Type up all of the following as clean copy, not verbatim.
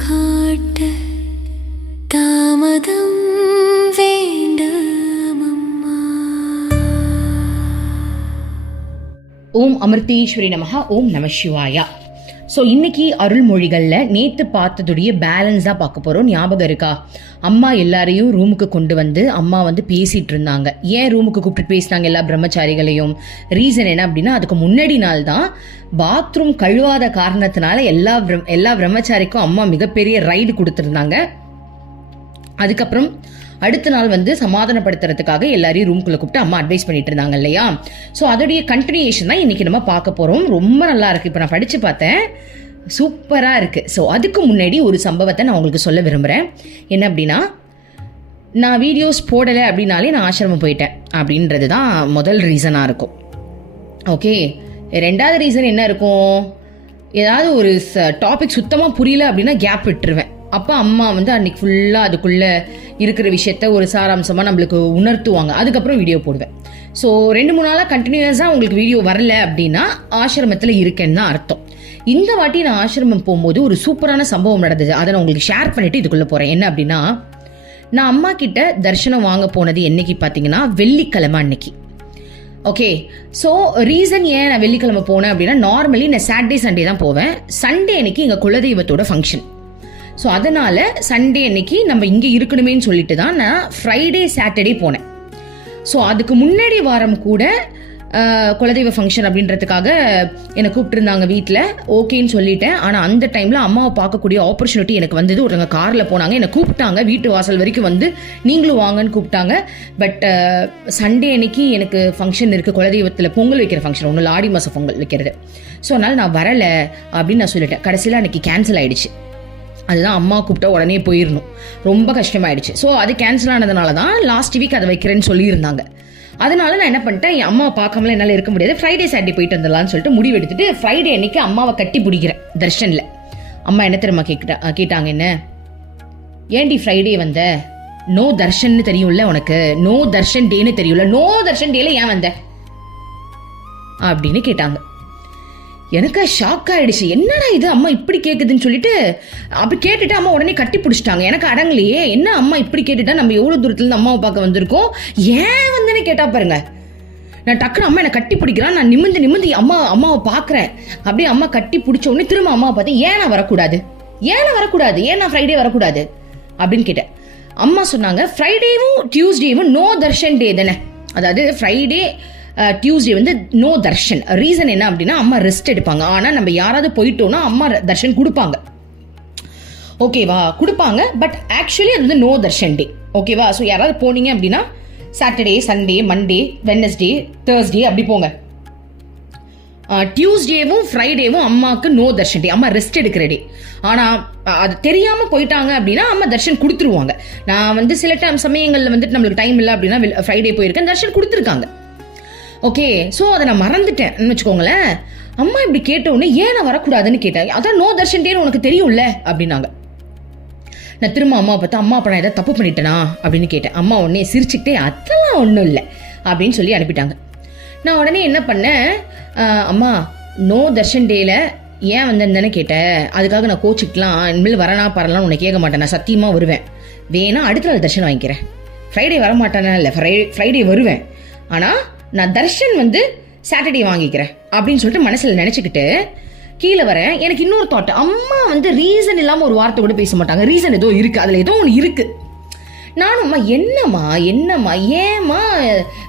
காட்ட தாமதம் வேண்டாமம்மா. ஓம் அமிர்தேஸ்வரி நமஹ. ஓம் நம சிவாயா. ஸோ இன்னைக்கு அருள்மொழிகளில் நேற்று பார்த்ததுடைய பேலன்ஸ் தான் பார்க்க போகிறோம். ஞாபகம் இருக்கா? அம்மா எல்லாரையும் ரூமுக்கு கொண்டு வந்து அம்மா வந்து பேசிகிட்டு இருந்தாங்க. ஏன் ரூமுக்கு கூப்பிட்டு பேசினாங்க எல்லா பிரம்மச்சாரிகளையும்? ரீசன் என்ன அப்படின்னா, அதுக்கு முன்னாடி நாள் தான் பாத்ரூம் கழுவாத காரணத்தினால எல்லா பிரம்மச்சாரிக்கும் அம்மா மிகப்பெரிய ரைடு கொடுத்துருந்தாங்க. அதுக்கப்புறம் அடுத்த நாள் வந்து சமாதானப்படுத்துறதுக்காக எல்லாரையும் ரூம்குள்ளே கூப்பிட்டு அம்மா அட்வைஸ் பண்ணிட்டு இருந்தாங்க இல்லையா? ஸோ அதோடைய கண்டினியூஷன் தான் இன்னைக்கு நம்ம பார்க்க போகிறோம். ரொம்ப நல்லா இருக்கு. இப்போ நான் படித்து பார்த்தேன், சூப்பராக இருக்குது. ஸோ அதுக்கு முன்னாடி ஒரு சம்பவத்தை நான் உங்களுக்கு சொல்ல விரும்புகிறேன். என்ன அப்படின்னா, நான் வீடியோஸ் போடலை அப்படின்னாலே நான் ஆசிரமம் போயிட்டேன் அப்படின்றது தான் முதல் ரீசனாக இருக்கும். ஓகே, ரெண்டாவது ரீசன் என்ன இருக்கும்? ஏதாவது ஒரு டாபிக் சுத்தமாக புரியல அப்படின்னா கேப் விட்டுருவேன். அப்போ அம்மா வந்து அன்னைக்கு ஃபுல்லாக அதுக்குள்ளே இருக்கிற விஷயத்த ஒரு சாராம்சமாக நம்மளுக்கு உணர்த்துவாங்க. அதுக்கப்புறம் வீடியோ போடுவேன். ஸோ 2-3 நாளாக கண்டினியூஸாக உங்களுக்கு வீடியோ வரல அப்படின்னா ஆசிரமத்தில் இருக்கேன்னு தான் அர்த்தம். இந்த வாட்டி நான் ஆசிரமம் போகும்போது ஒரு சூப்பரான சம்பவம் நடந்தது. அதை நான் உங்களுக்கு ஷேர் பண்ணிவிட்டு இதுக்குள்ளே போகிறேன். என்ன அப்படின்னா, நான் அம்மா கிட்ட தரிசனம் வாங்க போனது என்னைக்கு பார்த்தீங்கன்னா வெள்ளிக்கிழமை அன்னைக்கு. ஓகே, ஸோ ரீசன் ஏன் நான் வெள்ளிக்கிழமை போனேன் அப்படின்னா, நார்மலி நான் சாட்டர்டே சண்டே தான் போவேன். சண்டே அன்னைக்கு எங்கள் குலதெய்வத்தோட ஃபங்க்ஷன். ஸோ அதனால் சண்டே அன்னைக்கு நம்ம இங்கே இருக்கணுமேன்னு சொல்லிட்டு தான் நான் ஃப்ரைடே சாட்டர்டே போனேன். ஸோ அதுக்கு முன்னாடி வாரம் கூட குலதெய்வ ஃபங்க்ஷன் அப்படின்றதுக்காக என்னை கூப்பிட்டுருந்தாங்க வீட்டில். ஓகேன்னு சொல்லிட்டேன். ஆனால் அந்த டைமில் அம்மாவை பார்க்கக்கூடிய ஆப்பர்ச்சுனிட்டி எனக்கு வந்தது. ஒருத்தவங்க காரில் போனாங்க, என்னை கூப்பிட்டாங்க, வீட்டு வாசல் வரைக்கும் வந்து நீங்களும் வாங்கன்னு கூப்பிட்டாங்க. பட் சண்டே அன்னைக்கு எனக்கு ஃபங்க்ஷன் இருக்குது, குலதெய்வத்தில் பொங்கல் வைக்கிற ஃபங்க்ஷன், ஒன்றும் ஆடி மாதம் பொங்கல் வைக்கிறது. ஸோ அதனால் நான் வரலை அப்படின்னு நான் சொல்லிட்டேன். கடைசியில் அன்றைக்கி கேன்சல் ஆகிடுச்சு. அதுதான் அம்மா கூப்பிட்டா உடனே போயிடணும், ரொம்ப கஷ்டமாயிடுச்சு. ஸோ அது கேன்சல் ஆனதுனால தான் லாஸ்ட் வீக் அதை வைக்கிறேன்னு சொல்லியிருந்தாங்க. அதனால நான் என்ன பண்ணிட்டேன், என் அம்மாவை பார்க்காமல என்னால் இருக்க முடியாது, ஃப்ரைடே சாட்டர்டே போயிட்டு வந்துடலான்னு சொல்லிட்டு முடிவு எடுத்துட்டு ஃப்ரைடே அன்னைக்கு அம்மாவை கட்டி பிடிக்கிறேன் தர்ஷனில். அம்மா என்ன தெரியுமா கேட்டாங்க, என்ன ஏன்டி ஃப்ரைடே வந்த? நோ தர்ஷன்னு தெரியும்ல உனக்கு, நோ தர்ஷன் டேன்னு தெரியும்ல, நோ தர்ஷன் டேல ஏன் வந்த அப்படின்னு கேட்டாங்க. எனக்கு ஷாக் ஆயிடுச்சு. என்னடா இது அம்மா இப்படி கேட்குதுன்னு சொல்லிட்டு அப்படி கேட்டுட்டு அம்மா உடனே கட்டி பிடிச்சிட்டாங்க. எனக்கு அடங்கலையே, என்ன அம்மா இப்படி கேட்டுட்டா, நம்ம எவ்வளோ தூரத்துலேருந்து அம்மாவை பார்க்க வந்திருக்கோம், ஏன் வந்தேன்னு கேட்டா பாருங்க. நான் டக்குனு அம்மா என்னை கட்டி பிடிக்கிறான். நான் நிமிந்து அம்மாவை பார்க்குறேன். அப்படியே அம்மா கட்டி பிடிச்ச உடனே திரும்ப அம்மாவை பார்த்து, ஏன் நான் வரக்கூடாது, ஏன் நான் ஃப்ரைடே வரக்கூடாது அப்படின்னு கேட்டேன். அம்மா சொன்னாங்க, ஃப்ரைடேவும் டியூஸ்டேவும் நோ தர்ஷன் டே தானே, அதாவது ஃப்ரைடே டியூஸ்டே வந்து நோ தர்ஷன். ரீசன் என்ன அப்படின்னா, அம்மா ரெஸ்ட் எடுப்பாங்க. ஆனால் நம்ம யாராவது போயிட்டோம்னா அம்மா தர்ஷன் கொடுப்பாங்க. ஓகேவா, கொடுப்பாங்க. பட் ஆக்சுவலி அது வந்து நோ தர்ஷன் டே. ஓகேவா, ஸோ யாராவது போனீங்க அப்படின்னா Saturday, Sunday, Monday, Wednesday, Thursday அப்படி போங்க. டியூஸ்டேவும் ஃப்ரைடேவும் அம்மாவுக்கு நோ தர்ஷன் டே, அம்மா ரெஸ்ட் எடுக்கிற டே. ஆனால் அது தெரியாமல் போயிட்டாங்க அப்படின்னா அம்மா தர்ஷன் கொடுத்துருவாங்க. நான் வந்து சில சமயங்களில் வந்துட்டு நம்மளுக்கு டைம் இல்லை அப்படின்னா ஃப்ரைடே போயிருக்கேன், தர்ஷன் கொடுத்துருக்காங்க. ஓகே, ஸோ அதை நான் மறந்துட்டேன்னு வச்சுக்கோங்களேன். அம்மா இப்படி கேட்ட உடனே ஏன் நான் வரக்கூடாதுன்னு கேட்டாங்க. அதான் நோ தர்ஷன் டேன்னு உனக்கு தெரியும்ல அப்படின்னாங்க. நான் திரும்ப அம்மா பார்த்தா, அம்மா அப்போ நான் ஏதாவது தப்பு பண்ணிட்டேனா அப்படின்னு கேட்டேன். அம்மா உடனே சிரிச்சுக்கிட்டே அதெல்லாம் ஒன்றும் இல்லை அப்படின்னு சொல்லி அனுப்பிட்டாங்க. நான் உடனே என்ன பண்ணேன், அம்மா நோ தர்ஷன் டேல ஏன் வந்தேன்னு கேட்டேன், அதுக்காக நான் கோச்சிக்கலாம், இனிமேல் வரலாம்னு உன்னை கேட்க மாட்டேன், நான் சத்தியமாக வருவேன், வேணா அடுத்த நாள் தர்ஷன் வாங்கிக்கிறேன், ஃப்ரைடே வரமாட்டேன்னா இல்லை, ஃப்ரைடே வருவேன், ஆனால் நான் தர்ஷன் வந்து சாட்டர்டே வாங்கிக்கிறேன் அப்படின்னு சொல்லிட்டு மனசில் நினச்சிக்கிட்டு கீழே வரேன். எனக்கு இன்னொரு தாட், அம்மா வந்து ரீசன் இல்லாமல் ஒரு வார்த்தை கூட பேச மாட்டாங்க. ரீசன் ஏதோ இருக்குது, அதில் ஏதோ ஒன்று இருக்குது. நானும் அம்மா என்னம்மா ஏம்மா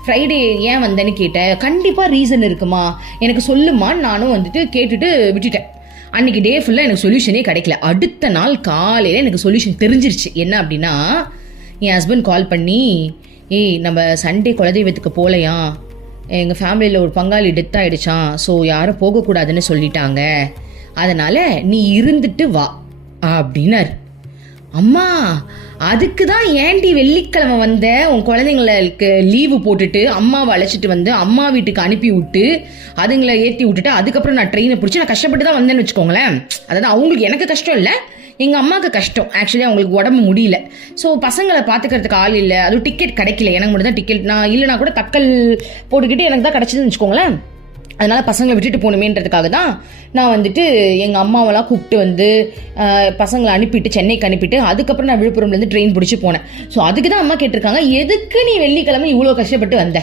ஃப்ரைடே ஏன் வந்தேன்னு கேட்டேன். கண்டிப்பாக ரீசன் இருக்குமா, எனக்கு சொல்லுமான்னு நானும் வந்துட்டு கேட்டுட்டு விட்டுட்டேன். அன்றைக்கி டே ஃபுல்லாக எனக்கு சொல்யூஷனே கிடைக்கல. அடுத்த நாள் காலையில் எனக்கு சொல்யூஷன் தெரிஞ்சிருச்சு. என்ன அப்படின்னா, என் ஹஸ்பண்ட் கால் பண்ணி, நம்ம சண்டே குலதெய்வத்துக்கு போகலையா, எங்கள் ஃபேமிலியில் ஒரு பங்காளி டெத் ஆகிடுச்சான், ஸோ யாரும் போகக்கூடாதுன்னு சொல்லிட்டாங்க, அதனால் நீ இருந்துட்டு வா அப்படின்னாரு. அம்மா அதுக்கு தான் ஏன்டி வெள்ளிக்கிழமை வந்த, உன் குழந்தைங்களுக்கு லீவு போட்டுட்டு அம்மாவை அழைச்சிட்டு வந்து அம்மா வீட்டுக்கு அனுப்பி விட்டு அதுங்களை ஏற்றி விட்டுட்டு அதுக்கப்புறம் நான் ட்ரெயினை பிடிச்சி நான் கஷ்டப்பட்டு தான் வந்தேன்னு வச்சுக்கோங்களேன். அதாவது அவங்களுக்கு, எனக்கு கஷ்டம் இல்லை, எங்கள் அம்மாவுக்கு கஷ்டம். ஆக்சுவலி அவங்களுக்கு உடம்பு முடியல. ஸோ பசங்களை பார்த்துக்கிறதுக்கு ஆள் இல்லை, அதுவும் டிக்கெட் கிடைக்கல. எனக்கு மட்டும் தான் டிக்கெட், நான் இல்லைனா கூட தக்கல் போட்டுக்கிட்டு எனக்கு தான் கிடச்சிதுன்னு வச்சுக்கோங்களேன். அதனால பசங்களை விட்டுட்டு போகணுமேன்றதுக்காக தான் நான் வந்துட்டு எங்கள் அம்மாவெல்லாம் கூப்பிட்டு வந்து பசங்களை அனுப்பிட்டு சென்னைக்கு அனுப்பிட்டு அதுக்கப்புறம் நான் விழுப்புரம்லேருந்து ட்ரெயின் பிடிச்சி போனேன். ஸோ அதுக்கு தான் அம்மா கேட்டிருக்காங்க, எதுக்கு நீ வெள்ளிக்கிழமை இவ்வளோ கஷ்டப்பட்டு வந்த?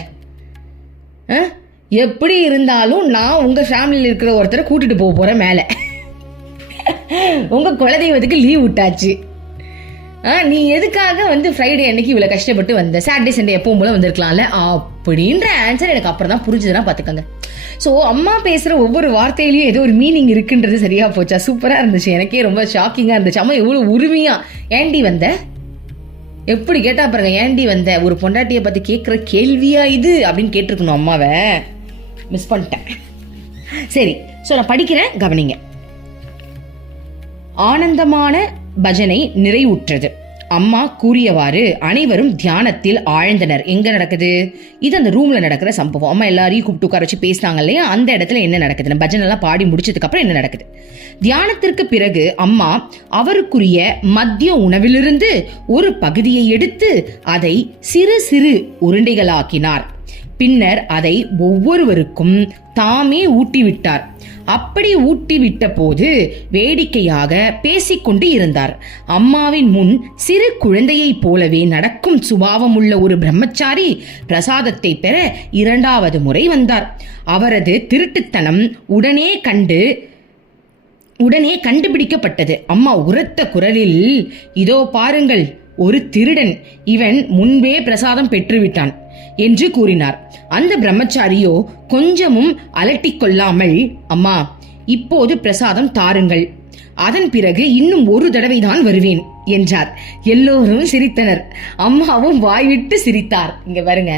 எப்படி இருந்தாலும் நான் உங்கள் ஃபேமிலியில் இருக்கிற ஒருத்தரை கூட்டிட்டு போக போகிறேன் மேலே. உங்கள் குலதெய்வத்துக்கு லீவ் விட்டாச்சு, நீ எதுக்காக வந்து ஃப்ரைடே அன்னைக்கு இவ்வளோ கஷ்டப்பட்டு வந்த? சாட்டர்டே சண்டே எப்பவும் போல வந்திருக்கலாம்ல அப்படின்ற ஆன்சர் எனக்கு அப்புறம் தான் புரிஞ்சுதுன்னா பார்த்துக்கோங்க. ஸோ அம்மா பேசுகிற ஒவ்வொரு வார்த்தையிலையும் ஏதோ ஒரு மீனிங் இருக்குன்றது சரியா போச்சா? சூப்பராக இருந்துச்சு, எனக்கே ரொம்ப ஷாக்கிங்காக இருந்துச்சு. அம்மா எவ்வளோ உரிமையா ஏண்டி வந்த, எப்படி கேட்டா பாருங்க, ஏண்டி வந்த, ஒரு பொண்டாட்டியை பற்றி கேட்குற கேள்வியா இது அப்படின்னு கேட்டிருக்கணும். அம்மாவை மிஸ் பண்ணிட்டேன். சரி, ஸோ நான் படிக்கிறேன், கவனிங்க. ஆனந்தமான பஜனை நிறைவுற்றது. அம்மா கூறியவாறு அனைவரும் தியானத்தில் ஆழ்ந்தனர். எங்க நடக்குது இது? அந்த ரூம்ல நடக்கிற சம்பவம். அம்மா எல்லாரையும் கூப்பிட்டு உட்கார வச்சு பேசினாங்க இல்லையா, அந்த இடத்துல என்ன நடக்குது? பஜனை எல்லாம் பாடி முடிச்சதுக்கு அப்புறம் என்ன நடக்குது? தியானத்திற்கு பிறகு அம்மா அவருக்குரிய மதிய உணவிலிருந்து ஒரு பகுதியை எடுத்து அதை சிறு சிறு உருண்டைகளாக்கினார். பின்னர் அதை ஒவ்வொருவருக்கும் தாமே ஊட்டிவிட்டார். அப்படி ஊட்டிவிட்ட போது வேடிக்கையாக பேசிக்கொண்டு இருந்தார். அம்மாவின் முன் சிறு குழந்தையைப் போலவே நடக்கும் சுபாவம் உள்ள ஒரு பிரம்மச்சாரி பிரசாதத்தை பெற 2வது முறை வந்தார். அவரது திருட்டுத்தனம் உடனே கண்டுபிடிக்கப்பட்டது. அம்மா உரத்த குரலில், இதோ பாருங்கள், ஒரு திருடன், இவன் முன்பே பிரசாதம் பெற்றுவிட்டான் என்று கூறினார். அந்த பிரம்மச்சாரியோ கொஞ்சமும் அலட்டிக் கொள்ளாமல், அம்மா இப்போது பிரசாதம் தாருங்கள், அதன் பிறகு இன்னும் ஒரு தடவை தான் வருவேன் என்றார். எல்லோரும் சிரித்தனர். அம்மாவும் வாய்விட்டு சிரித்தார். இங்க பாருங்க,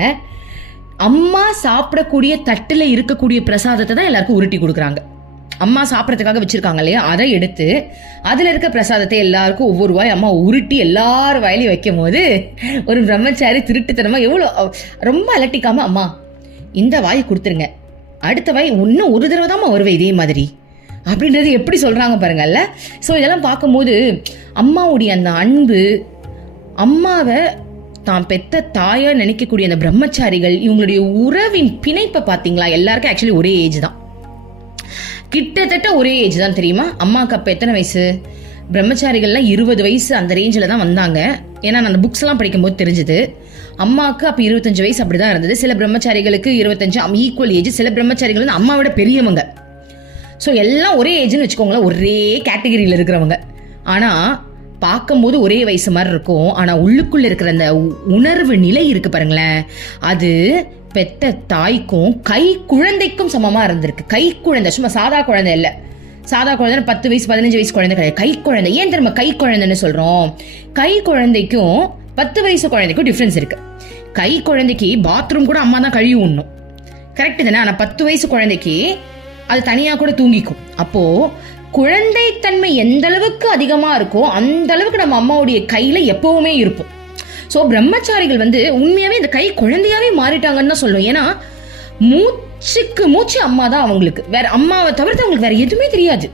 அம்மா சாப்பிடக்கூடிய தட்டுல இருக்கக்கூடிய பிரசாதத்தை தான் எல்லாருக்கும் உருட்டி கொடுக்குறாங்க. அம்மா சாப்பிட்றதுக்காக வச்சிருக்காங்க இல்லையா, அதை எடுத்து அதுல இருக்க பிரசாதத்தை எல்லாருக்கும் ஒவ்வொரு வாய் அம்மா உருட்டி எல்லாரும் வாயிலையும் வைக்கும் போது ஒரு பிரம்மச்சாரி திருட்டுத்தனமா எவ்வளோ ரொம்ப அலட்டிக்காம, அம்மா இந்த வாய் கொடுத்துருங்க, அடுத்த வாய் இன்னும் ஒரு தடவை தான் வருவேன் இதே மாதிரி அப்படின்றது எப்படி சொல்றாங்க பாருங்கல்ல. ஸோ இதெல்லாம் பார்க்கும்போது அம்மாவுடைய அந்த அன்பு, அம்மாவை தான் பெத்த தாயா நினைக்கக்கூடிய அந்த பிரம்மச்சாரிகள், இவங்களுடைய உறவின் பிணைப்பை பார்த்தீங்களா? எல்லாருக்கும் ஆக்சுவலி ஒரே ஏஜ் தான், கிட்டத்தட்ட ஒரே ஏஜ் தான் தெரியுமா? அம்மாவுக்கு அப்போ எத்தனை வயசு? பிரம்மச்சாரிகள்லாம் 20 வயசு அந்த ரேஞ்சில் தான் வந்தாங்க. ஏன்னா நான் அந்த புக்ஸ்லாம் படிக்கும்போது தெரிஞ்சுது. அம்மாவுக்கு அப்போ 25 வயசு அப்படி தான் இருந்தது. சில பிரம்மச்சாரிகளுக்கு 25 ஈக்குவல் ஏஜ், சில பிரம்மச்சாரிகள் வந்து அம்மாவோட பெரியவங்க. ஸோ எல்லாம் ஒரே ஏஜ்னு வச்சுக்கோங்களேன், ஒரே கேட்டகரியில் இருக்கிறவங்க. ஆனால் பார்க்கும்போது ஒரே வயசு மாதிரி இருக்கும். ஆனால் உள்ளுக்குள்ள இருக்கிற அந்த உணர்வு நிலை இருக்கு பாருங்களேன், அது பெத்த தாய்க்கும் கை குழந்தைக்கும் சமமா இருந்திருக்கு. கை குழந்தை, சும்மா சாதா குழந்தை இல்ல. சாதா குழந்தை 10 வயசு 15 வயசு குழந்தை கிடையாது, கை குழந்தை. ஏன் தெரியுமா கை குழந்தைன்னு சொல்றோம்? கை குழந்தைக்கும் 10 வயசு குழந்தைக்கும் டிஃபரன்ஸ் இருக்கு. கை குழந்தைக்கு பாத்ரூம் கூட அம்மா தான் கழுவி விடணும், கரெக்ட் தானே? ஆனா 10 வயசு குழந்தைக்கு அது தனியா கூட தூங்கிக்கும். அப்போ குழந்தைத்தன்மை எந்த அளவுக்கு அதிகமா இருக்கோ அந்த அளவுக்கு நம்ம அம்மாவுடைய கையில எப்பவுமே இருப்போம். ஸோ பிரம்மச்சாரிகள் வந்து உண்மையாவே இந்த கை குழந்தையாவே மாறிட்டாங்கன்னு தான் சொல்லுவோம். ஏன்னா மூச்சுக்கு மூச்சு அம்மா தான் அவங்களுக்கு, வேற அம்மாவை தவிர்த்து அவங்களுக்கு வேற எதுவுமே தெரியாது.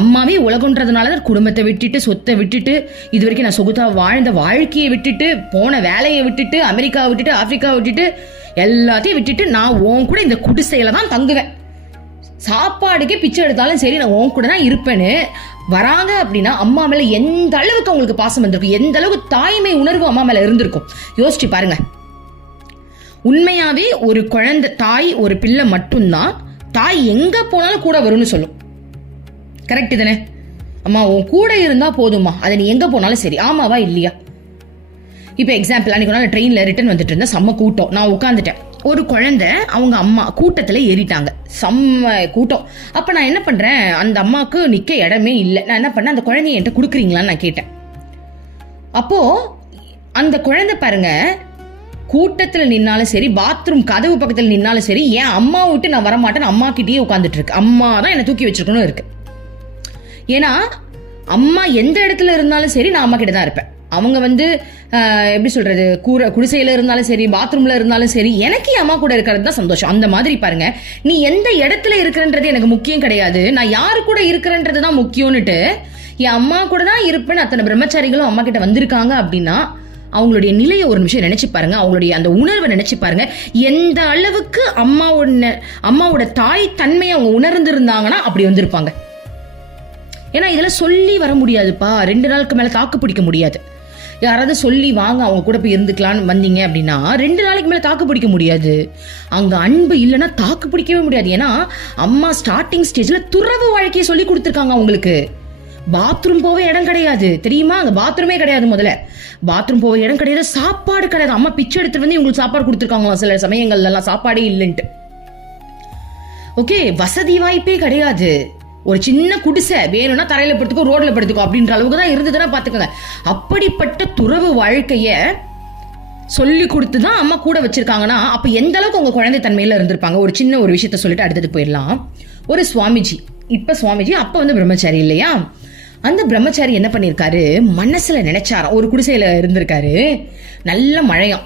அம்மாவே உலகன்றதுனாலதான் குடும்பத்தை விட்டுட்டு, சொத்தை விட்டுட்டு, இது வரைக்கும் நான் சொகுத்தா வாழ்ந்த வாழ்க்கையை விட்டுட்டு, போன வேலையை விட்டுட்டு, அமெரிக்காவை விட்டுட்டு, ஆப்பிரிக்காவை விட்டுட்டு, எல்லாத்தையும் விட்டுட்டு நான் உன் கூட இந்த குடிசையில தான் தங்குவேன், சாப்பாடுக்கே பிச்சை எடுத்தாலும் சரி நான் உன் கூட தான் இருப்பேன்னு வராங்க. அப்படின்னா அம்மா மேல எந்த அளவுக்கு அவங்களுக்கு பாசம் வந்திருக்கும், எந்த அளவுக்கு தாய்மை உணர்வு அம்மா மேல இருந்திருக்கும் யோசிச்சு பாருங்க. உண்மையாவே ஒரு குழந்தை தாய் ஒரு பிள்ளை மட்டும்தான் தாய் எங்க போனாலும் கூட வரும்னு சொல்லும், கரெக்ட் தானே? அம்மா உன் கூட இருந்தா போதுமா, அதை நீ எங்க போனாலும் சரி. ஆமாவா இல்லையா? இப்ப எக்ஸாம்பிள், அன்னைக்கு நான் ட்ரெயின்ல ரிட்டர்ன் வந்துட்டு இருந்தேன், செம்ம கூட்டம், நான் உட்காந்துட்டேன். ஒரு குழந்தை அவங்க அம்மா கூட்டத்துல ஏறிட்டாங்க, செம்ம கூட்டம். அப்ப நான் என்ன பண்றேன், அந்த அம்மாவுக்கு நிக்க இடமே இல்லை. நான் என்ன பண்ணேன், அந்த குழந்தைய என்கிட்ட கொடுக்குறீங்களான்னு நான் கேட்டேன். அப்போ அந்த குழந்தை பாருங்க, கூட்டத்துல நின்னாலும் சரி, பாத்ரூம் கதவு பக்கத்துல நின்னாலும் சரி, ஏன் அம்மாவை விட்டு நான் வரமாட்டேன்னு அம்மா கிட்டேயே உட்காந்துட்டு இருக்கு. அம்மா தான் என்னை தூக்கி வச்சிருக்கணும் இருக்கு. ஏன்னா அம்மா எந்த இடத்துல இருந்தாலும் சரி நான் அம்மா கிட்ட தான் இருப்பேன். அவங்க வந்து எப்படி சொல்றது, குடிசையில இருந்தாலும் சரி, பாத்ரூம்ல இருந்தாலும் சரி, எனக்கு அம்மா கூட இருக்கிறது தான் சந்தோஷம். அந்த மாதிரி பாருங்க, நீ எந்த இடத்துல இருக்கிறன்றது எனக்கு முக்கியம் கிடையாது, நான் யாரு கூட இருக்கிறன்றது தான் முக்கியம்னுட்டு என் அம்மா கூட தான் இருப்பேன்னு அத்தனை பிரம்மச்சாரிகளும் அம்மா கிட்ட வந்திருக்காங்க. அப்படின்னா அவங்களுடைய நிலையை ஒரு நிமிஷம் நினைச்சு பாருங்க, அவங்களுடைய அந்த உணர்வை நினைச்சு பாருங்க. எந்த அளவுக்கு அம்மாவோட தாய் தன்மையை அவங்க உணர்ந்திருந்தாங்கன்னா அப்படி வந்திருப்பாங்க. ஏன்னா இதெல்லாம் சொல்லி வர முடியாதுப்பா, 2 நாளுக்கு மேல தாக்கு பிடிக்க முடியாது. யாராவது சொல்லி வாங்க அவங்க கூட போய் இருந்துக்கலான்னு வந்தீங்க அப்படின்னா 2 நாளைக்கு மேல தாக்கு பிடிக்க முடியாது. அங்க அன்பு இல்லைன்னா தாக்கு பிடிக்கவே முடியாது. ஏன்னா அம்மா ஸ்டார்டிங் ஸ்டேஜ்ல துறவு வாழ்க்கையை சொல்லி கொடுத்துருக்காங்க அவங்களுக்கு. பாத்ரூம் போக இடம் கிடையாது தெரியுமா, அங்க பாத்ரூமே கிடையாது. முதல்ல பாத்ரூம் போக இடம் கிடையாது, சாப்பாடு கிடையாது. அம்மா பிச்சை எடுத்துட்டு வந்து இவங்களுக்கு சாப்பாடு கொடுத்துருக்காங்க சில சமயங்கள்ல எல்லாம், சாப்பாடே இல்லைன்ட்டு. ஓகே, வசதி வாய்ப்பே கிடையாது. ஒரு சின்ன குடிசை வேணும்னா தரையில படுத்துக்கோ, ரோட்ல படுத்துக்கோ அப்படின்ற அளவுக்கு தான் இருந்ததுன்னா பாத்துக்கோங்க. அப்படிப்பட்ட துறவு வாழ்க்கைய சொல்லி கொடுத்துதான் அம்மா கூட வச்சிருக்காங்கன்னா அப்ப எந்த அளவுக்கு உங்க குழந்தை தன்மையில இருந்திருப்பாங்க. ஒரு சின்ன ஒரு விஷயத்த சொல்லிட்டு அடுத்தது போயிடலாம். ஒரு சுவாமிஜி, இப்ப சுவாமிஜி அப்ப வந்து பிரம்மச்சாரி இல்லையா, அந்த பிரம்மச்சாரி என்ன பண்ணிருக்காரு, மனசுல நினைச்சாராம். ஒரு குடிசையில இருந்திருக்காரு, நல்ல மழையாம்,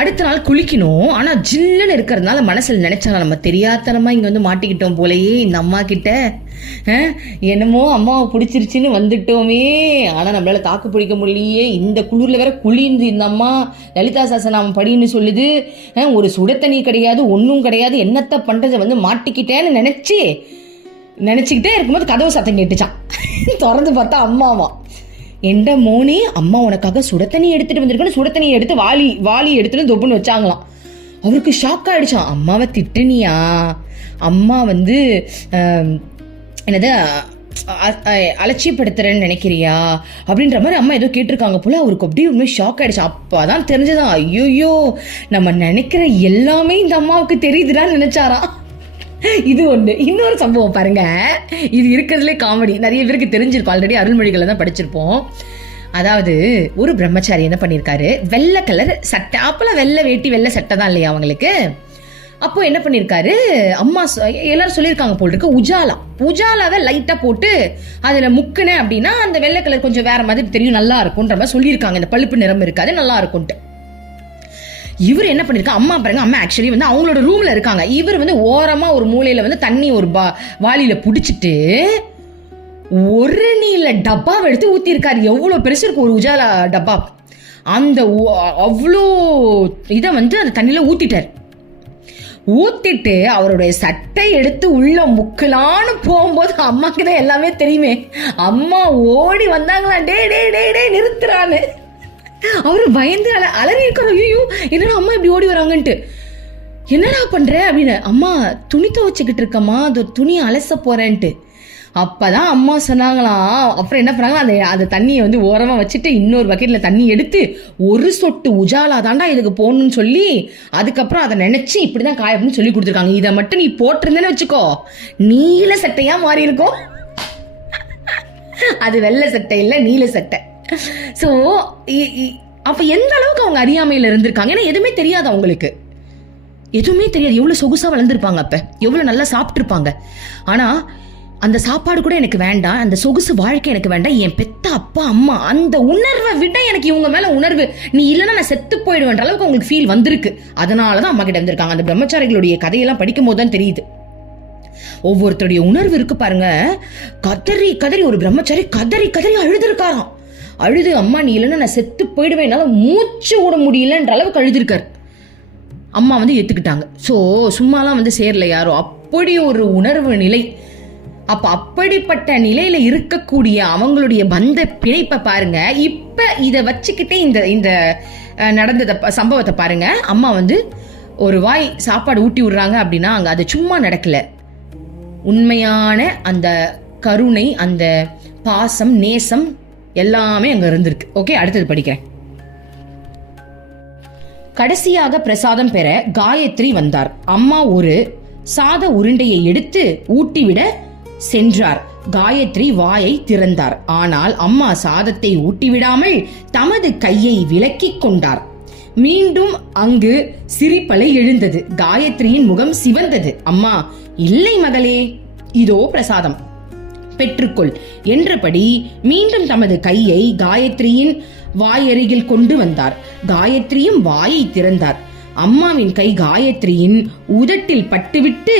அடுத்த நாள் குளிக்கணும். ஆனா ஜில்லுன்னு இருக்கிறதுனால மனசுல நினைச்சாரா, நம்ம தெரியாதனமா இங்க வந்து மாட்டிக்கிட்டோம் போலயே இந்த அம்மா கிட்ட, என்னமோ அம்மாவை பிடிச்சிருச்சுன்னு வந்துட்டோமே, ஆனா நம்மளால தாக்கு பிடிக்க முடியலையே, இந்த குளிர்ல வேற குளிர்ந்து இந்த அம்மா லலிதா சாசனம் படின்னு சொல்லுது, ஒரு சுட தண்ணி கிடையாது, ஒன்னும் கிடையாது, என்னத்த பண்றது, வந்து மாட்டிக்கிட்டேன்னு நினைச்சுக்கிட்டே இருக்கும்போது கதவு சத்தம் கேட்டுச்சான். திறந்து பார்த்தா அம்மாவா. எந்த மோனே, அம்மா உனக்காக சுட தண்ணி எடுத்துட்டு வந்திருக்கேன்னு சுட தண்ணியை எடுத்து வாளி எடுத்துட்டு தொப்புன்னு வச்சாங்களாம். அவருக்கு ஷாக் ஆயிடுச்சான். அம்மாவை திட்டுனியா, அம்மா வந்து என்னது அலட்சியப்படுத்துறேன்னு நினைக்கிறியா அப்படின்ற மாதிரி அம்மா ஏதோ கேட்டிருக்காங்க போல. அவருக்கு அப்படியே உண்மை ஷாக் ஆயிடுச்சு. அப்பதான் தெரிஞ்சதான், ஐயோ நம்ம நினைக்கிற எல்லாமே இந்த அம்மாவுக்கு தெரியுதுடான்னு நினைச்சாராம். இது ஒண்ணு. இன்னொரு சம்பவம் பாருங்க, இது இருக்கிறதுலே காமெடி, நிறைய பேருக்கு தெரிஞ்சிருக்கும், ஆல்ரெடி அருள்மொழிகளை தான் படிச்சிருப்போம். அதாவது ஒரு பிரம்மச்சாரி என்ன பண்ணிருக்காரு, வெள்ளை கலர் சட்டை, அப்பெல்லாம் வெள்ளை வேட்டி வெள்ளை சட்டை தான் இல்லையா அவங்களுக்கு. அப்போ என்ன பண்ணிருக்காரு, அம்மா எல்லாரும் சொல்லியிருக்காங்க போல் இருக்கு, உஜாலாவை லைட்டா போட்டு அதுல முக்குனேன் அப்படின்னா அந்த வெள்ளை கலர் கொஞ்சம் வேற மாதிரி தெரியும், நல்லா இருக்கும்ன்ற மாதிரி சொல்லியிருக்காங்க. இந்த பழுப்பு நிறம் இருக்காது, நல்லா இருக்கும்ட்டு. இவர் என்ன பண்ணிருக்கா, அம்மா பாருங்க, அம்மா ஆக்சுவலி வந்து அவங்களோட ரூம்ல இருக்காங்க. இவர் வந்து ஓரமா ஒரு மூலையில வந்து தண்ணி ஒரு வாளியில புடிச்சிட்டு ஒரு நீல டப்பாவை எடுத்து ஊத்தி இருக்காரு. எவ்வளவு பெருசு இருக்கு ஒரு உஜாலா டப்பா, அந்த அவ்வளோ இதை வந்து அந்த தண்ணியில ஊத்திட்டு அவருடைய சட்டை எடுத்து உள்ள முக்கலான்னு போகும்போது அம்மாக்கு தான் எல்லாமே தெரியுமே. அம்மா ஓடி வந்தாங்களா, டே டே டே டே நிறுத்துறான்னு. அவரு பயந்து அலறி இருக்கிற, ஐயோ என்னடா அம்மா இப்படி ஓடி வராங்கன்ட்டு. என்னடா பண்ற அப்படின்னு, அம்மா துணி துவைச்சுக்கிட்டு இருக்கம்மா, அது துணி அலச போறேன்ட்டு. அப்பதான் அம்மா சொன்னாங்களாம். அப்புறம் என்ன பண்ணாங்களா, அந்த தண்ணியை வந்து ஓரமா வச்சுட்டு இன்னொரு பக்கெட்ல தண்ணி எடுத்து ஒரு சொட்டு உஜாலா தாண்டா இதுக்கு போகணும்னு சொல்லி அதுக்கப்புறம் அதை நினைச்சு இப்படிதான் காயப்படணும்னு சொல்லி கொடுத்துருக்காங்க. இதை மட்டும் நீ போட்டிருந்தேன்னு வச்சுக்கோ, நீல சட்டையா மாறி இருக்கும். அது வெள்ளை சட்டை இல்ல, நீல சட்டை. சோ அப்ப எந்த அளவுக்கு அவங்க அறியாமையில இருந்திருக்காங்க. ஏன்னா எதுவுமே தெரியாது அவங்களுக்கு, எதுவுமே தெரியாது. எவ்வளவு சொகுசா வளர்ந்துருப்பாங்க, அப்ப எவ்வளவு நல்லா சாப்பிட்டு இருப்பாங்க. ஆனா அந்த சாப்பாடு கூட எனக்கு வேண்டாம், அந்த சொகுசு வாழ்க்கை எனக்கு வேண்டாம், என் பெத்த அப்பா அம்மா அந்த உணர்வை விட எனக்கு இவங்க மேல உணர்வு, நீ இல்லைன்னா நான் செத்து போயிடுவேன்ற அளவுக்கு அவங்களுக்கு ஃபீல் வந்திருக்கு. அதனாலதான் அம்மா கிட்ட வந்திருக்காங்க. அந்த பிரம்மச்சாரிகளுடைய கதையெல்லாம் படிக்கும் போது தான் தெரியுது ஒவ்வொருத்தருடைய உணர்வு இருக்கு பாருங்க. கதறி கதறி ஒரு பிரம்மச்சாரி கதறி கதறி அழுதுருக்காராம். அழுது, அம்மா நீ இல்லைன்னா நான் செத்து போயிடுவேன், என்னால மூச்சு விட முடியலன்ற அளவுக்கு அழுதுருக்காரு. அம்மா வந்து ஏத்துக்கிட்டாங்க. சோ சும்மாலாம் வந்து சேரல யாரோ, அப்படி ஒரு உணர்வு நிலை. அப்ப அப்படிப்பட்ட நிலையில இருக்கக்கூடிய அவங்களுடைய பந்த பிணைப்பை பாருங்க. இப்ப இத வச்சுக்கிட்டே இந்த நடந்த சம்பவத்தை பாருங்க. அம்மா வந்து ஒரு வாய் சாப்பாடு ஊட்டி விடுறாங்க அப்படின்னா அங்க அது சும்மா நடக்கல, உண்மையான அந்த கருணை, அந்த பாசம், நேசம் எல்லாமே அங்க இருந்திருக்கு. ஓகே, அடுத்தது படிக்கிறேன். கடைசியாக பிரசாதம் பெற காயத்ரி வந்தார். அம்மா ஒரு சாத உருண்டையை எடுத்து ஊட்டிவிட சென்றார். காயத்ரி வாயை திறந்தார். ஆனால் அம்மா சாதத்தை ஊட்டிவிடாமல் தமது கையை விலக்கிக் கொண்டார். மீண்டும் அங்கு சிரிப்பலை எழுந்தது. காயத்ரியின் முகம் சிவந்தது. அம்மா, இல்லை மகளே, இதோ பிரசாதம், பெற்றுக்கொள் என்றபடி மீண்டும் தமது கையை காயத்ரியின் வாயருகில் கொண்டு வந்தார். காயத்ரியும் வாயை திறந்தார். அம்மாவின் கை காயத்ரியின் உதட்டில் பட்டுவிட்டு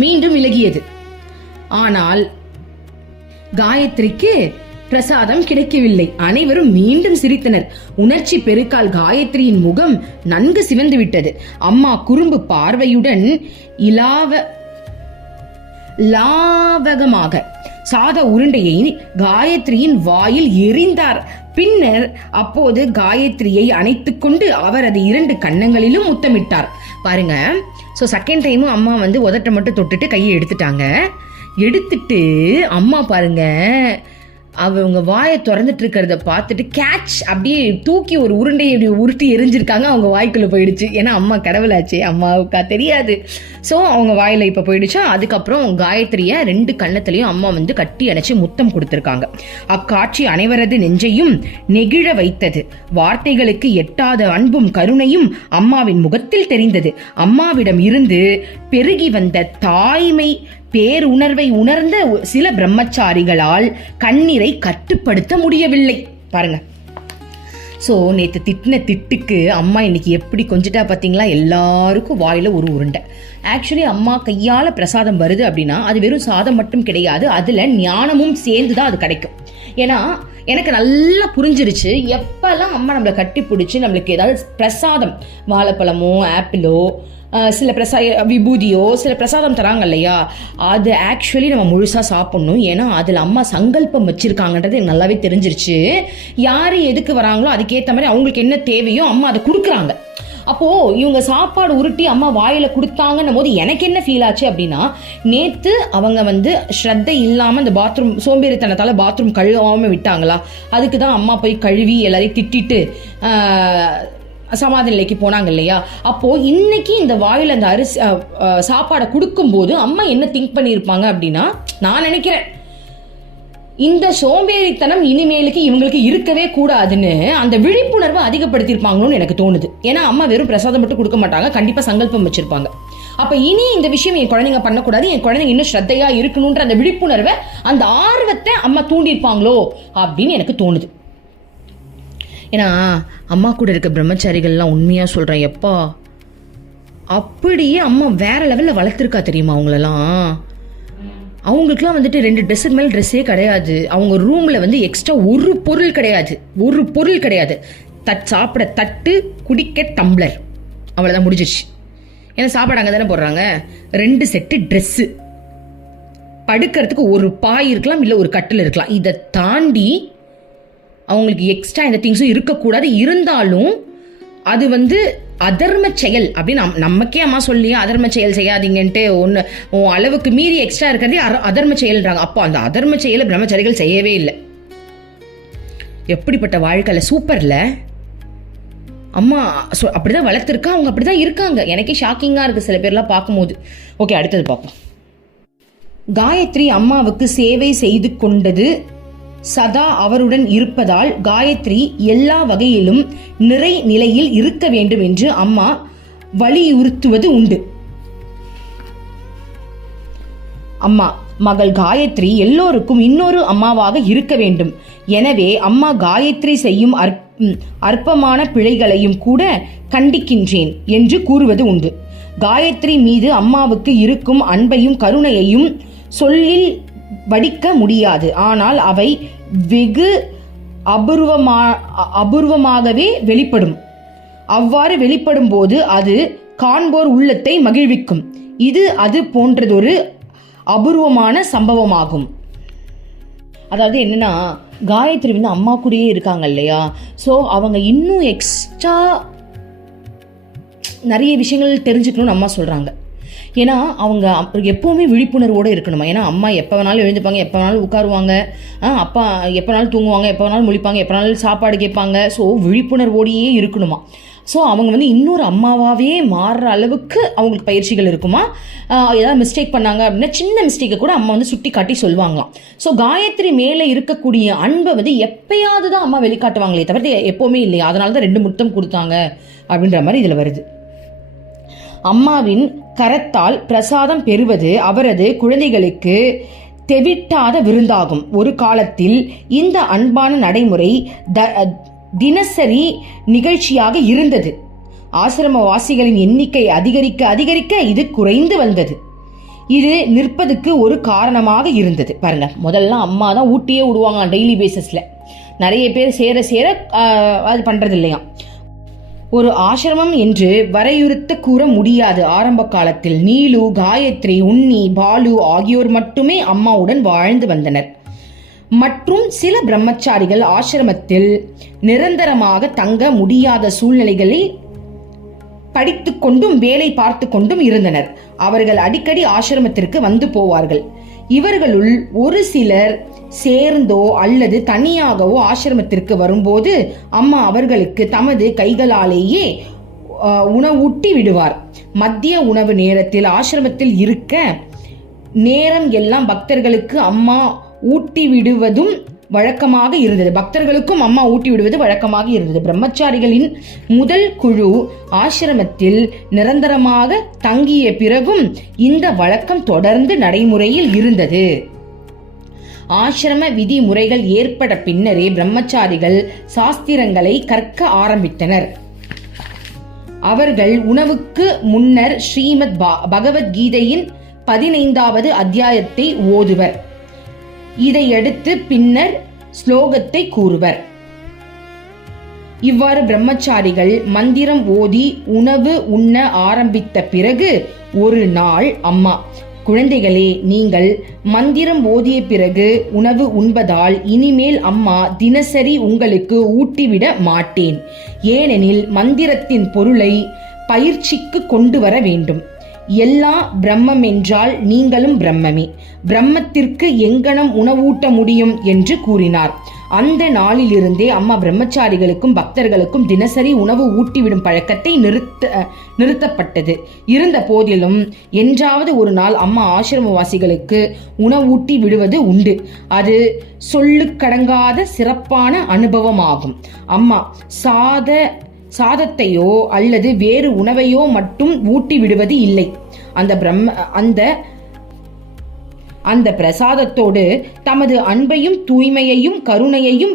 மீண்டும் விலகியது. ஆனால் காயத்ரிக்கு பிரசாதம் கிடைக்கவில்லை. அனைவரும் மீண்டும் சிரித்தனர். உணர்ச்சி பெருக்கால் காயத்ரியின் முகம் நன்கு சிவந்து விட்டது. அம்மா குறும்பு பார்வையுடன் லாவகமாக சாத உருண்டையை காயத்ரியின் வாயில் எறிந்தார். பின்னர் அப்போது காயத்ரியை அணைத்துக் கொண்டு அவரது 2 கன்னங்களிலும் முத்தமிட்டார். பாருங்க, ஸோ செகண்ட் டைமும் அம்மா வந்து உதட்ட மட்டும் தொட்டுட்டு கையை எடுத்துட்டாங்க. எடுத்துட்டு அம்மா பாருங்க, அவங்க வாயை திறந்துட்டு இருக்கிறத பார்த்துட்டு கேட்ச் அப்படியே தூக்கி ஒரு உருண்டையை உருட்டி எரிஞ்சிருக்காங்க. அவங்க வாய்க்குள்ள போயிடுச்சு. ஏன்னா அம்மா கடவுளாச்சு, அம்மாவுக்கா தெரியாது. ஸோ அவங்க வாயில இப்ப போயிடுச்சா. அதுக்கப்புறம் காயத்ரிய 2 கன்னத்திலையும் அம்மா வந்து கட்டி அணைச்சு முத்தம் கொடுத்திருக்காங்க. அக்காட்சி அனைவரது நெஞ்சையும் நெகிழ வைத்தது. வார்த்தைகளுக்கு எட்டாத அன்பும் கருணையும் அம்மாவின் முகத்தில் தெரிந்தது. அம்மாவிடம் இருந்து பெருகி வந்த தாய்மை பேருணர்வை உணர்ந்த சில பிரம்மச்சாரிகளால் கண்ணீரை கட்டுப்படுத்த முடியவில்லை. பாருங்க, சோ நேத்து திட்டின திட்டுக்கு அம்மா இன்னைக்கு எப்படி கொஞ்சிட்டா பாத்தீங்களா? எல்லாருக்கும் வாயில ஒரு உருண்டை. ஆக்சுவலி அம்மா கையால பிரசாதம் வருது அப்படின்னா அது வெறும் சாதம் மட்டும் கிடையாது, அதுல ஞானமும் சேர்ந்துதான் அது கிடைக்கும். ஏன்னா எனக்கு நல்லா புரிஞ்சிருச்சு, எப்பெல்லாம் அம்மா நம்மளை கட்டி பிடிச்சி நம்மளுக்கு ஏதாவது பிரசாதம், வாழைப்பழமோ ஆப்பிளோ சில விபூதியோ சில பிரசாதம் தராங்க இல்லையா, அது ஆக்சுவலி நம்ம முழுசா சாப்பிடணும். ஏன்னா அதில் அம்மா சங்கல்பம் வச்சிருக்காங்கன்றது எனக்கு நல்லாவே தெரிஞ்சிருச்சு. யாரு எதுக்கு வராங்களோ அதுக்கேற்ற மாதிரி அவங்களுக்கு என்ன தேவையோ அம்மா அதை கொடுக்குறாங்க. அப்போ இவங்க சாப்பாடு உருட்டி அம்மா வாயில கொடுத்தாங்கன்னும் போது எனக்கு என்ன ஃபீல் ஆச்சு அப்படின்னா, நேத்து அவங்க வந்து ஸ்ரத்தை இல்லாம இந்த பாத்ரூம் சோம்பேறித்தனத்தால பாத்ரூம் கழுவாம விட்டாங்களா, அதுக்குதான் அம்மா போய் கழுவி எல்லாரையும் திட்டிட்டு சமாதி நிலைக்கு போனாங்க இல்லையா. அப்போ இன்னைக்கு இந்த வாயில அந்த அரிசி சாப்பாடை கொடுக்கும் போது அம்மா என்ன திங்க் பண்ணிருப்பாங்க அப்படின்னா, நான் நினைக்கிறேன் இந்த சோம்பேறித்தனம் இனிமேலுக்கு இவங்களுக்கு இருக்கவே கூடாதுன்னு அந்த விழிப்புணர்வை அதிகப்படுத்திருப்பாங்களோன்னு எனக்கு தோணுது. ஏன்னா அம்மா வெறும் பிரசாதம் மட்டும் கொடுக்க மாட்டாங்க, கண்டிப்பா சங்கல்பம் வச்சிருப்பாங்க. அப்ப இனி இந்த விஷயம் என் குழந்தைங்க பண்ணக்கூடாது, என் குழந்தைங்க இன்னும் ஸ்ரத்தையா இருக்கணும்ன்ற அந்த விழிப்புணர்வை, அந்த ஆர்வத்தை அம்மா தூண்டிருப்பாங்களோ அப்படின்னு எனக்கு தோணுது. ஏன்னா அம்மா கூட இருக்க பிரம்மச்சாரிகள்லாம் உண்மையா சொல்றேன், எப்பா அப்படியே அம்மா வேற லெவல்ல வளர்த்துருக்கா தெரியுமா அவங்களெல்லாம். அவங்களுக்குலாம் வந்துட்டு 2 ட்ரெஸ்ஸுக்கு மேலே ட்ரெஸ்ஸே கிடையாது. அவங்க ரூம்ல வந்து எக்ஸ்ட்ரா ஒரு பொருள் கிடையாது. சாப்பிட தட்டு, குடிக்க டம்ளர், அவ்வளோதான் முடிஞ்சிருச்சு. ஏன்னா சாப்பாடு அங்கே தானே போடுறாங்க. 2 செட்டு ட்ரெஸ்ஸு, படுக்கிறதுக்கு ஒரு பாய் இருக்கலாம், இல்லை ஒரு கட்டில் இருக்கலாம். இதை தாண்டி அவங்களுக்கு எக்ஸ்ட்ரா இந்த திங்ஸும் இருக்கக்கூடாது. இருந்தாலும் அது வந்து அதர்ம செயல் அப்படின்னு நமக்கே அம்மா சொல்லி அதர்ம செயல் செய்யாதீங்கன்ட்டு ஒன்று அளவுக்கு மீறி எக்ஸ்ட்ரா இருக்கிறதே அதர்ம செயல்ன்றாங்க. அப்போ அந்த அதர்ம செயலை பிரம்மச்சாரிகள் செய்யவே இல்லை. எப்படிப்பட்ட வாழ்க்கையில சூப்பர்ல அம்மா அப்படிதான் வளர்த்துருக்கா, அவங்க அப்படிதான் இருக்காங்க. எனக்கே ஷாக்கிங்கா இருக்கு சில பேர்லாம் பார்க்கும்போது. ஓகே, அடுத்தது பார்ப்போம். காயத்ரி அம்மாவுக்கு சேவை செய்து கொண்டது சதா அவருடன் இருப்பதால் காயத்ரி எல்லா வகையிலும் நிறை நிலையில் இருக்க வேண்டும் என்று அம்மா வலியுறுத்துவது உண்டு. அம்மா மகள் காயத்ரி எல்லோருக்கும் இன்னொரு அம்மாவாக இருக்க வேண்டும். எனவே அம்மா காயத்ரி செய்யும் அற்பமான பிழைகளையும் கூட கண்டிக்கின்றேன் என்று கூறுவது உண்டு. காயத்ரி மீது அம்மாவுக்கு இருக்கும் அன்பையும் கருணையையும் சொல்லில் வடிக்க முடியாது. ஆனால் அவை வெகு அபூர்வமாகவே வெளிப்படும். அவ்வாறு வெளிப்படும் போது அது காண்போர் உள்ளத்தை மகிழ்விக்கும். இது அது போன்றதொரு அபூர்வமான சம்பவமாகும். அதாவது என்னன்னா, காயத்ரி வந்து அம்மா கூடயே இருக்காங்க இல்லையா, ஸோ அவங்க இன்னும் எக்ஸ்ட்ரா நிறைய விஷயங்கள் தெரிஞ்சுக்கணும்னு அம்மா சொல்றாங்க. ஏன்னா அவங்க எப்போவுமே விழிப்புணர்வோடு இருக்கணுமா. ஏன்னா அம்மா எப்போ வேணாலும் எழுந்துப்பாங்க, எப்போ வேணாலும் உட்காருவாங்க, அப்பா எப்போ வேணாலும் தூங்குவாங்க, எப்போ வேணாலும் முழிப்பாங்க, எப்போ வேணாலும் சாப்பாடு கேட்பாங்க. ஸோ விழிப்புணர்வோடையே இருக்கணுமா. ஸோ அவங்க வந்து இன்னொரு அம்மாவாகவே மாறுற அளவுக்கு அவங்களுக்கு பயிற்சிகள் இருக்குமா. ஏதாவது மிஸ்டேக் பண்ணாங்க அப்படின்னா சின்ன மிஸ்டேக்கை கூட அம்மா வந்து சுட்டி காட்டி சொல்லுவாங்களாம். ஸோ காயத்ரி மேலே இருக்கக்கூடிய அன்பை வந்து எப்பயாவது தான் அம்மா வெளிக்காட்டுவாங்களே தவிர எப்போவுமே இல்லையா. அதனால தான் 2 முத்தம் கொடுத்தாங்க அப்படின்ற மாதிரி இதில் வருது. அம்மாவின் கரத்தால் பிரசாதம் பெறுவது அவரது குழந்தைகளுக்கு தெவிட்டாத விருந்தாகும். ஒரு காலத்தில் இந்த அன்பான நடைமுறை தினசரி நிகழ்ச்சியாக இருந்தது. ஆசிரமவாசிகளின் எண்ணிக்கை அதிகரிக்க அதிகரிக்க இது குறைந்து வந்தது. இது நிற்பதுக்கு ஒரு காரணமாக இருந்தது. பாருங்க, முதல்ல அம்மா தான் ஊட்டியே விடுவாங்க டெய்லி பேசிஸில். நிறைய பேர் சேர சேர அது பண்ணுறது இல்லையா. ஒரு ஆசிரமம் என்று வரையுறுத்த கூற முடியாது. ஆரம்ப காலத்தில் நீலு, காயத்ரி, உன்னி, பாலு ஆகியோர் மட்டுமே அம்மாவுடன் வாழ்ந்து வந்தனர். மற்றும் சில பிரம்மச்சாரிகள் ஆசிரமத்தில் நிரந்தரமாக தங்க முடியாத சூழ்நிலைகளில் படித்து கொண்டும் வேலை பார்த்து கொண்டும் இருந்தனர். அவர்கள் அடிக்கடி ஆசிரமத்திற்கு வந்து போவார்கள். இவர்களுள் ஒரு சிலர் சேர்ந்தோ அல்லது தனியாகவோ ஆசிரமத்திற்கு வரும்போது அம்மா அவர்களுக்கு தமது கைகளாலேயே உணவூட்டி விடுவார். மத்திய உணவு நேரத்தில் ஆசிரமத்தில் இருக்க நேரம் எல்லாம் பக்தர்களுக்கு அம்மா ஊட்டி விடுவதும் வழக்கமாக இருந்தது. பக்தர்களுக்கும் அம்மா ஊட்டி விடுவது வழக்கமாக இருந்தது. பிரம்மச்சாரிகளின் முதல் குழு ஆசிரமத்தில் நிரந்தரமாக தங்கிய பிறகும் இந்த வழக்கம் தொடர்ந்து நடைமுறையில் இருந்தது. ஆசிரம விதிமுறைகள் ஏற்பட்ட பின்னரே பிரம்மச்சாரிகள் சாஸ்திரங்களை கற்க ஆரம்பித்தனர். அவர்கள் உணவுக்கு முன்னர் ஸ்ரீமத் பகவத்கீதையின் 15வது அத்தியாயத்தை ஓதுவர். இதையடுத்து பின்னர் ஸ்லோகத்தை கூறுவர். இவ்வாறு பிரம்மச்சாரிகள் மந்திரம் ஓதி உணவு உண்ண ஆரம்பித்த பிறகு ஒரு நாள் அம்மா, குழந்தைகளே, நீங்கள் மந்திரம் ஓதிய பிறகு உணவு உண்பதால் இனிமேல் அம்மா தினசரி உங்களுக்கு ஊட்டிவிட மாட்டேன். ஏனெனில் மந்திரத்தின் பொருளை பயிற்சிக்கு கொண்டு வர வேண்டும். எல்லா பிரம்மம் என்றால் நீங்களும் பிரம்மமே. பிரம்மத்திற்கு எங்கனம் உணவூட்ட முடியும் என்று கூறினார். அந்த நாளிலிருந்தே அம்மா பிரம்மச்சாரிகளுக்கும் பக்தர்களுக்கும் தினசரி உணவு ஊட்டிவிடும் பழக்கத்தை நிறுத்தப்பட்டது. இருந்த போதிலும் என்றாவது ஒரு நாள் அம்மா ஆசிரமவாசிகளுக்கு உணவூட்டி விடுவது உண்டு. அது சொல்லுக்கடங்காத சிறப்பான அனுபவமாகும். அம்மா சாதத்தையோ அல்லது வேறு உணவையோ மட்டும் ஊட்டி விடுவது இல்லை. அந்த பிரசாதத்தோடு தமது அன்பையும் தூய்மையையும் கருணையையும்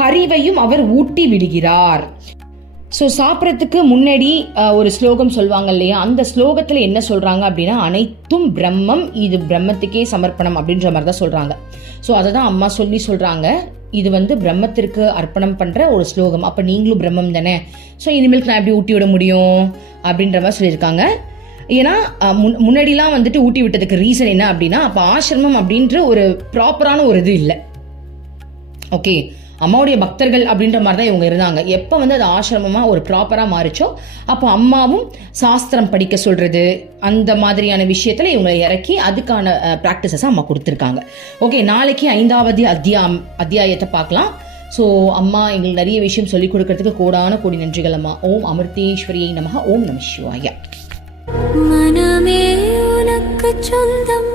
பரிவையும் அவர் ஊட்டி விடுகிறார். ஸோ சாப்பிட்றதுக்கு முன்னாடி ஒரு ஸ்லோகம் சொல்லுவாங்க இல்லையா, அந்த ஸ்லோகத்தில் என்ன சொல்கிறாங்க அப்படின்னா, அனைத்தும் பிரம்மம், இது பிரம்மத்துக்கே சமர்ப்பணம் அப்படின்ற மாதிரி தான் சொல்கிறாங்க. ஸோ அதை தான் அம்மா சொல்கிறாங்க, இது பிரம்மத்திற்கு அர்ப்பணம் பண்ணுற ஒரு ஸ்லோகம். அப்போ நீங்களும் பிரம்மம் தானே, ஸோ இனிமேல் நான் எப்படி ஊட்டி விட முடியும் அப்படின்ற மாதிரி சொல்லியிருக்காங்க. ஏன்னா முன்னாடிலாம் ஊட்டி விட்டதுக்கு ரீசன் என்ன அப்படின்னா, அப்போ ஆசிரமம் அப்படின்ற ஒரு ப்ராப்பரான ஒரு இது இல்லை. ஓகே, அம்மாவுடைய பக்தர்கள் அப்படின்ற மாதிரி தான் இவங்க இருந்தாங்க. எப்போ அது ஆசிரமமாக ஒரு ப்ராப்பராக மாறிச்சோ அப்போ அம்மாவும் சாஸ்திரம் படிக்க சொல்கிறது அந்த மாதிரியான விஷயத்தில் இவங்க இறக்கி அதுக்கான ப்ராக்டிசஸை அம்மா கொடுத்துருக்காங்க. ஓகே, நாளைக்கு 5வது அத்தியாயத்தை பார்க்கலாம். ஸோ அம்மா எங்களுக்கு நிறைய விஷயம் சொல்லிக் கொடுக்கறதுக்கு கோடான கோடி நன்றிகள் அம்மா. ஓம் அமிர்தேஸ்வரியை நமஹ. ஓம் நம சிவாய. மனமே உனக்கு சொந்தம்,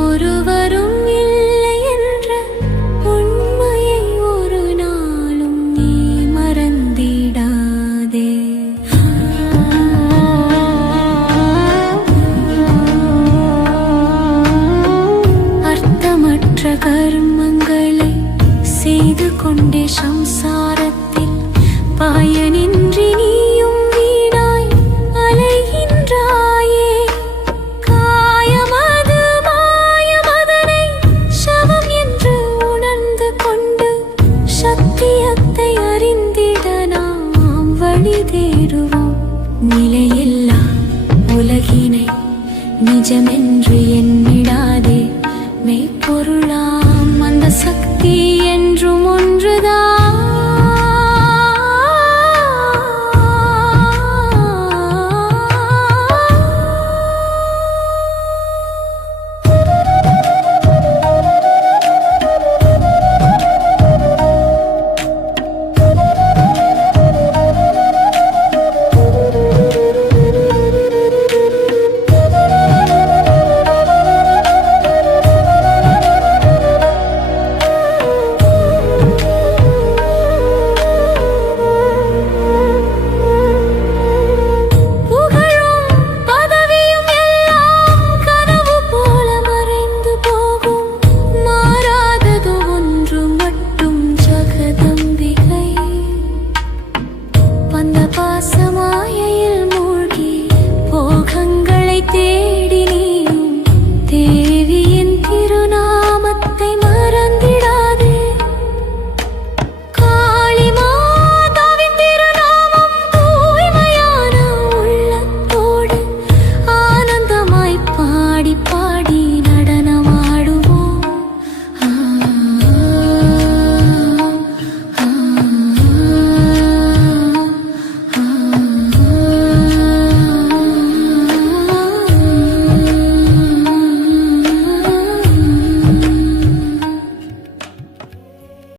ஒருவரும் இல்லை என்ற உண்மையை ஒரு நாளும் நீ மறந்திடாதே. அர்த்தமற்ற கர்மங்களை செய்து கொண்டே சம்சாரத்தில் பயனின்றி நீயும் வீணாய் அலைகின்றாயே. காயமது மாயமதனை சவம் என்று உணர்ந்து கொண்டு சத்தியத்தை அறிந்திட நாம் வழி தேடுவோம். நிலையில்லா உலகினை நிஜமென்று